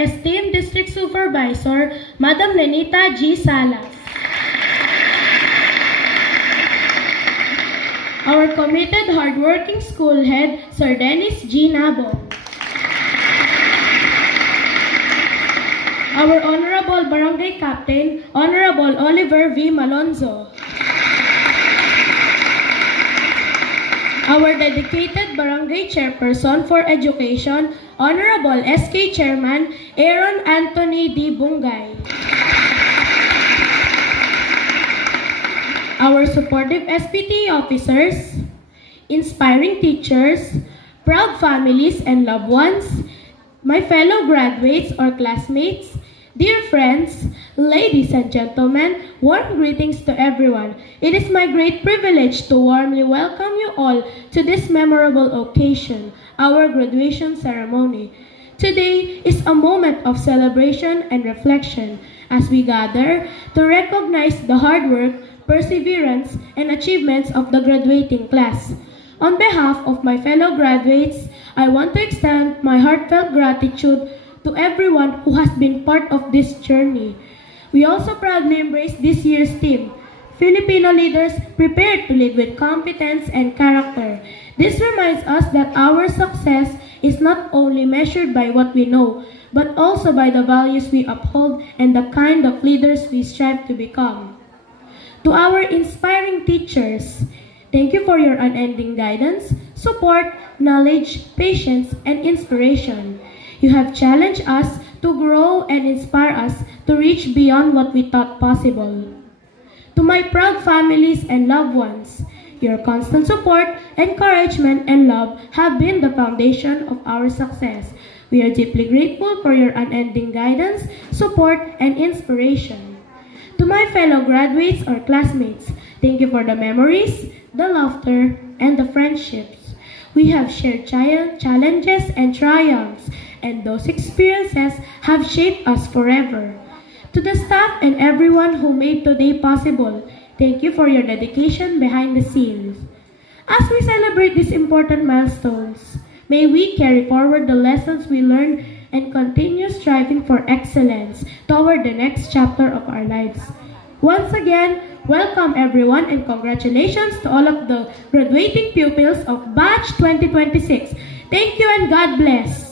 esteemed District Supervisor, Madam Lenita G. Salas. Our committed, hardworking school head, Sir Dennis G. Nabong. Our Honorable Barangay Captain, Honorable Oliver V. Malonzo. Our dedicated Barangay Chairperson for Education, Honorable SK Chairman, Aaron Anthony D. Bungay. Our supportive SPT officers, inspiring teachers, proud families and loved ones, my fellow graduates or classmates, dear friends, ladies and gentlemen, warm greetings to everyone. It is my great privilege to warmly welcome you all to this memorable occasion, our graduation ceremony. Today is a moment of celebration and reflection as we gather to recognize the hard work, perseverance, and achievements of the graduating class. On behalf of my fellow graduates, I want to extend my heartfelt gratitude to everyone who has been part of this journey. We also proudly embrace this year's theme, Filipino leaders prepared to lead with competence and character. This reminds us that our success is not only measured by what we know, but also by the values we uphold and the kind of leaders we strive to become. To our inspiring teachers, thank you for your unending guidance, support, knowledge, patience, and inspiration. You have challenged us to grow and inspire us to reach beyond what we thought possible. To my proud families and loved ones, your constant support, encouragement, and love have been the foundation of our success. We are deeply grateful for your unending guidance, support, and inspiration. To my fellow graduates or classmates, thank you for the memories, the laughter, and the friendships. We have shared challenges and triumphs, and those experiences have shaped us forever. To the staff and everyone who made today possible, thank you for your dedication behind the scenes. As we celebrate these important milestones, may we carry forward the lessons we learned and continue striving for excellence toward the next chapter of our lives. Once again, welcome everyone and congratulations to all of the graduating pupils of Batch 2026. Thank you and God bless.